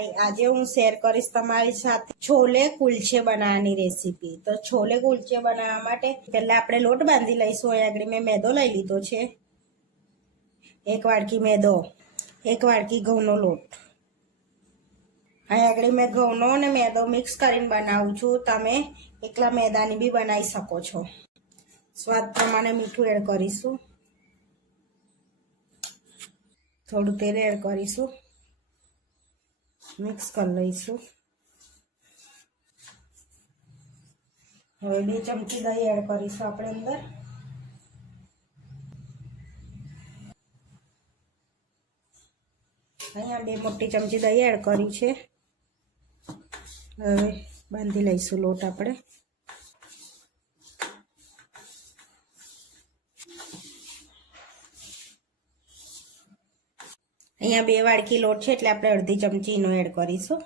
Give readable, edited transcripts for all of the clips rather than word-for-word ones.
हाय आज हूँ शेर करीश तमारी साथे छोले कुलचे बनावવાની रेसिपी। तो छोले कुलचे बनावવા માટે પહેલા આપણે લોટ બાંધી લઈશું। અહીં આગળ મેં મેદો લઈ લીધો છે, એક વાડકી મેદો, એક વાડકી ઘઉંનો લોટ। અહીં આગળ મેં ઘઉંનો અને મેદો મિક્સ કરીને બનાવું છું। તમે એકલા મેદાની બી બનાવી શકો છો। સ્વાદ પ્રમાણે મીઠું એડ કરીશું, થોડું તેલ એડ કરીશું, મિક્સ કરી લઈશું। હવે 2 ચમચી દહીં એડ કરીશું આપણે અંદર। અહીંયા 2 મોટી ચમચી દહીં એડ કર્યું છે। હવે બાંધી લઈશું લોટ આપણે। અહીંયા 2 વાડકી લોટ છે એટલે આપણે અડધી ચમચી ઈનો એડ કરીશું।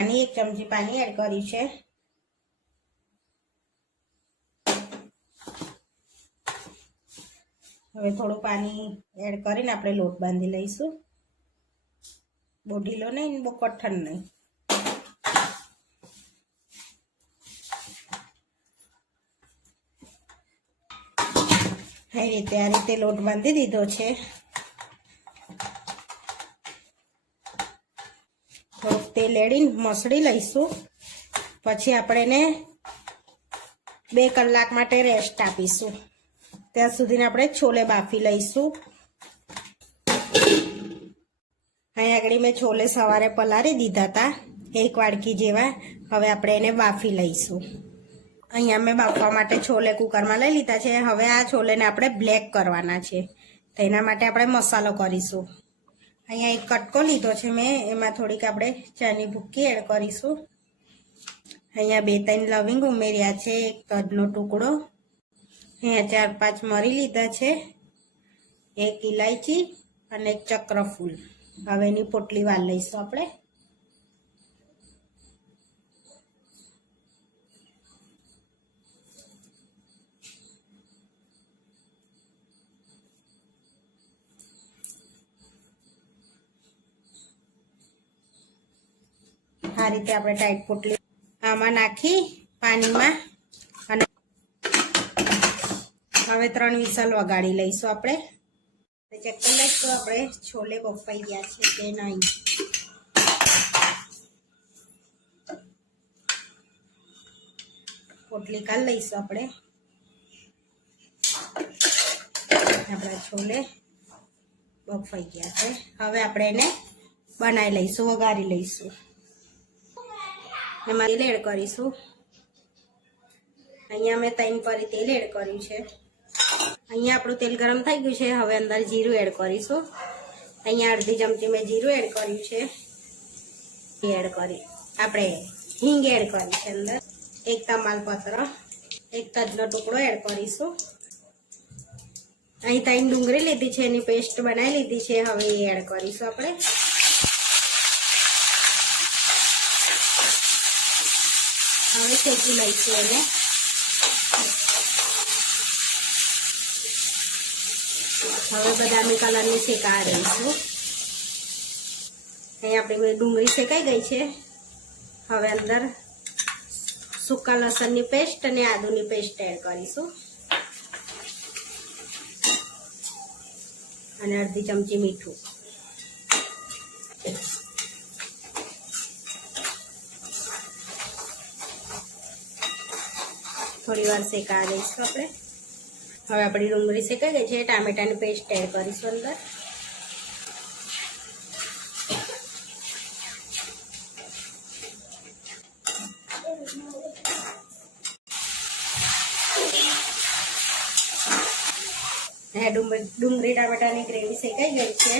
પાણી 1 ચમચી પાણી એડ કર્યું છે। હવે થોડું પાણી એડ કરીને આપણે લોટ બાંધી લઈશું। બહુ ઢીલો નહીં, બહુ કઠણ નહીં। આ રીતે લોટ બાંધી દીધો છે। થોડુંક તેલ એડીને મસળી લઈશું, પછી આપણે એને 2 કલાક માટે રેસ્ટ આપીશું। ત્યાં સુધીને આપણે છોલે બાફી લઈશું। અહીં આગળ મેં છોલે સવારે પલાળી દીધા હતા 1 વાડકી જેવા। હવે આપણે એને બાફી લઈશું। અહીંયા મેં બાફવા માટે છોલે કુકરમાં લઈ લીધા છે। હવે આ છોલેને આપણે બ્લેક કરવાના છે, તો એના માટે આપણે મસાલો કરીશું। અહીંયા એક કટકો લીધો છે મેં, એમાં થોડીક આપણે ચાની ભૂકી એડ કરીશું। અહીંયા 2-3 લવિંગ ઉમેર્યા છે, એક તજનો ટુકડો, અહીંયા 4-5 મરી લીધા છે, એક ઇલાયચી અને એક ચક્રફૂલ। હવે એની પોટલી વાળ લઈશું આપણે। આ રીતે આપણે ટાઈટ પોટલી આમાં નાખી પાણીમાં, અને હવે 3 વિસલ વગાડી લઈશું આપણે। ચેક કરી લઈશું આપણે છોલે બફાઈ ગયા છે કે નહીં। પોટલી કાઢી લઈશું આપણે। આપણા છોલે બફાઈ ગયા છે। હવે આપણે એને બનાવી લઈશું, વઘારી લઈશું। એમાં તેલ એડ કરીશું। અહીંયા મેં 3 પરી તેલ એડ કર્યું છે। અહીંયા આપણું તેલ ગરમ થઈ ગયું છે। હવે અંદર જીરું એડ કરીશું। અહીંયા અડધી ચમચી મેં જીરું એડ કર્યું છે। એડ કરી આપણે હિંગ એડ કરી છે અંદર, એક તમાલપત્ર, એક તજનો ટુકડો એડ કરીશું। અહીં 3 ડુંગળી લીધી છે, એની પેસ્ટ બનાવી લીધી છે, હવે એ એડ કરીશું આપણે। હવે શેકી લઈશું એને। હવે બદામી કલરની શેકા દઈશું। અહીં આપણી ડુંગળી શેકાઈ ગઈ છે। હવે અંદર સૂકા લસણની પેસ્ટ અને આદુની પેસ્ટ એડ કરીશું, અને અડધી ચમચી મીઠું। થોડી વાર શેકા દઈશું આપણે। હવે આપણી ડુંગળી શેકાઈ ગઈ છે, ટામેટાની પેસ્ટ એડ કરીશું અંદર। ડુંગળી ટામેટાની ગ્રેવી શેકાઈ ગઈ છે।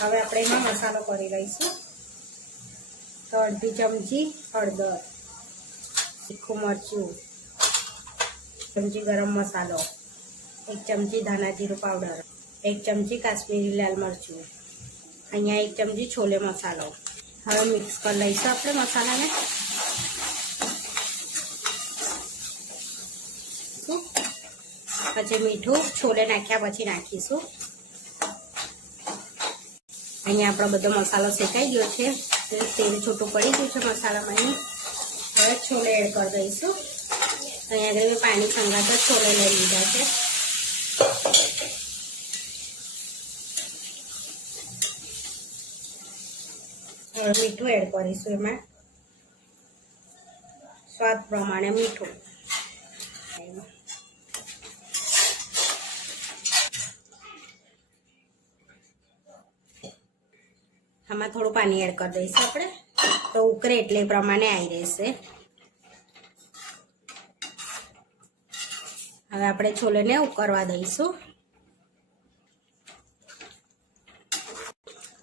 હવે આપણે એમાં મસાલો કરી લઈશું। તો અડધી ચમચી હળદર, તીખું મરચું, ચમચી ગરમ મસાલો, 1 ચમચી ધાણા જીરું પાવડર, 1 ચમચી કાશ્મીરી લાલ મરચું, અહીંયા 1 ચમચી છોલે મસાલો। હવે મિક્સ કરી લઈશું આપણે મસાલાને। પછી મીઠું છોલે નાખ્યા પછી નાખીશું। અહીંયા આપણો બધો મસાલો શેકાઈ ગયો છે। તેલ છૂટું પડી ગયું છે મસાલામાં. હવે છોલે એડ કરી દઈશું. અહીંયા આગળ મેં પાણી સંગાતો છોલે લઈ લીધા છે. હવે મીઠું એડ કરીશું, એમાં સ્વાદ પ્રમાણે મીઠું. આમાં થોડું પાણી એડ કરી દઈશું આપણે, તો ઉકળે એટલે એ પ્રમાણે આવી રહેશે. હવે આપણે છોલેને ઉકળવા દઈશું.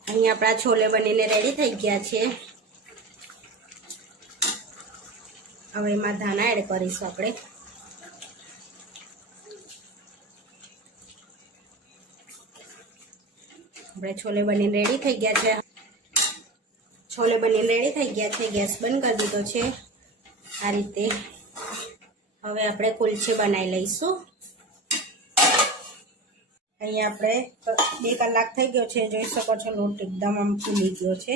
અહીં આપણા છોલે બનીને રેડી થઈ ગયા છે. હવે એમાં ધાણા એડ કરીશું આપણે. આપણે છોલે બનીને રેડી થઈ ગયા છે. છોલે બનીને રેડી થઈ ગયા છે. ગેસ બંધ કરી દીધો છે આ રીતે. હવે આપણે કુલચે બનાવી લઈશું. અહીંયા આપણે 2 કલાક થઈ ગયો છે. જોઈ શકો છો લોટ એકદમ આમ ફૂલી ગયો છે.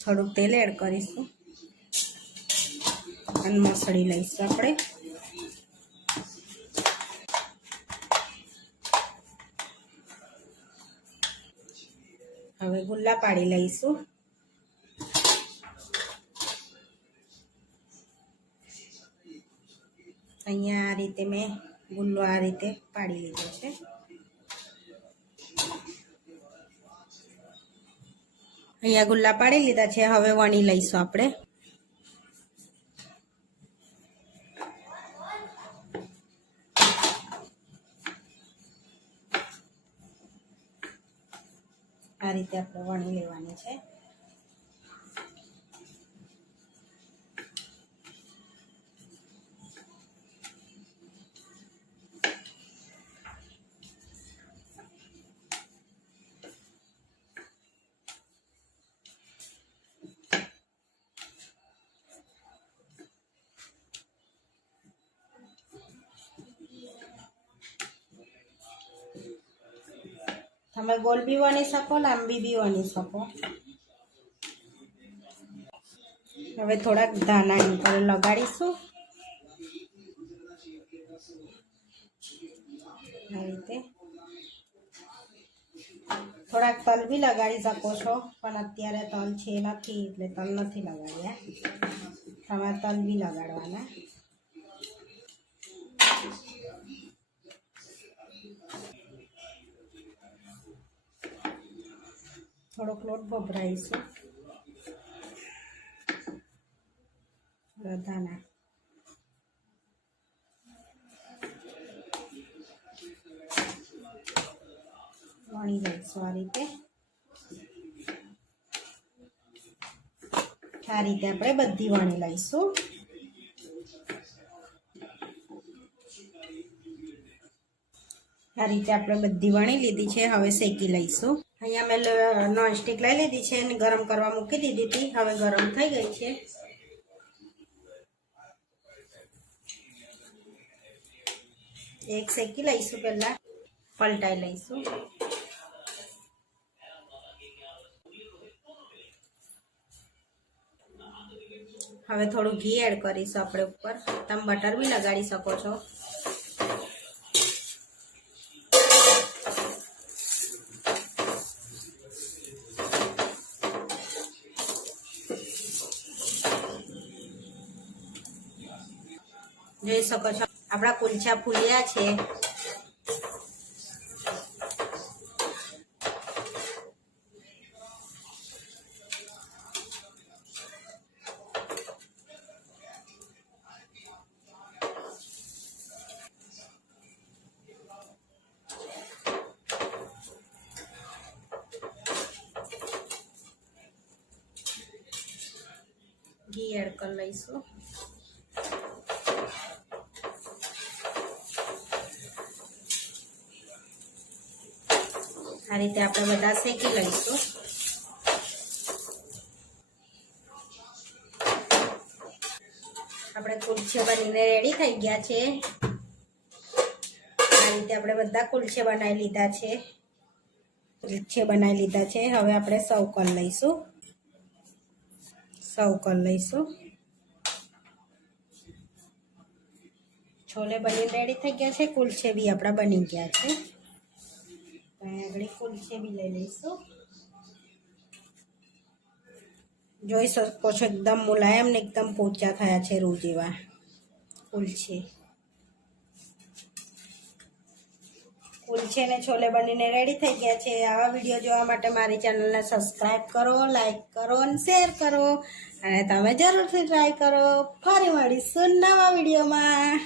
થોડુંક તેલ એડ કરીશું અને મસળી લઈશું આપણે. હવે ગુલ્લા પાડી લઈશું. અહીંયા આ રીતે મેં ગુલ્લો આ રીતે પાડી લીધો છે. અહીંયા ગુલ્લા પાડી લીધા છે. હવે વણી લઈશું આપણે. આ રીતે આપણે વણી લેવાની છે. તમે ગોલ બી વણી શકો, લાંબી બી વણી શકો. હવે થોડાક ધાણા પર લગાડીશું આ રીતે. થોડાક તલ બી લગાડી શકો છો, પણ અત્યારે તલ છે નથી એટલે તલ નથી લગાડ્યા. તમારે તલ બી લગાડવાના. થોડોક લોટ ભભરાઈશું. ધાણા વણી લઈશું આ રીતે. આ રીતે આપણે બધી વણી લઈશું. આ રીતે આપણે બધી વણી લીધી છે. હવે શેકી લઈશું. અહીંયા મેં નોનસ્ટિક લઈ લીધી છે અને ગરમ કરવા મૂકી દીધી હતી. હવે ગરમ થઈ ગઈ છે. એક શેકી લઈશું, પહેલા પલટાઈ લઈશું. હવે થોડું ઘી એડ કરીશું આપણે ઉપર. તમે બટર બી લગાડી શકો છો. જોઈ શકો છો આપણા કુલચા ફૂલ્યા છે. ઘી એડ કરી લઈશું. આ રીતે આપણે બધા શેકી લઈશું. આપણે કુલચે બનીને રેડી થઈ ગયા છે. આ રીતે આપણે બધા કુલચે બનાવી લીધા છે. હવે આપણે સર્વ કરી લઈશું. સર્વ કરી લઈશું. છોલે બની રેડી થઈ ગયા છે. કુલચે બી આપણા બની ગયા છે. અહીંયા આગળ કુલચે બી લઈ લઈશું. જોઈ શકો છો એકદમ મુલાયમ ને એકદમ પોચા થયા છે રૂ જેવા કુલચે. કુલચે ને છોલે બનીને રેડી થઈ ગયા છે. આવા વિડીયો જોવા માટે મારી ચેનલને સબસ્ક્રાઈબ કરો, લાઈક કરો અને શેર કરો અને તમે જરૂરથી ટ્રાય કરો. ફરી મળીશું નવા વિડીયોમાં.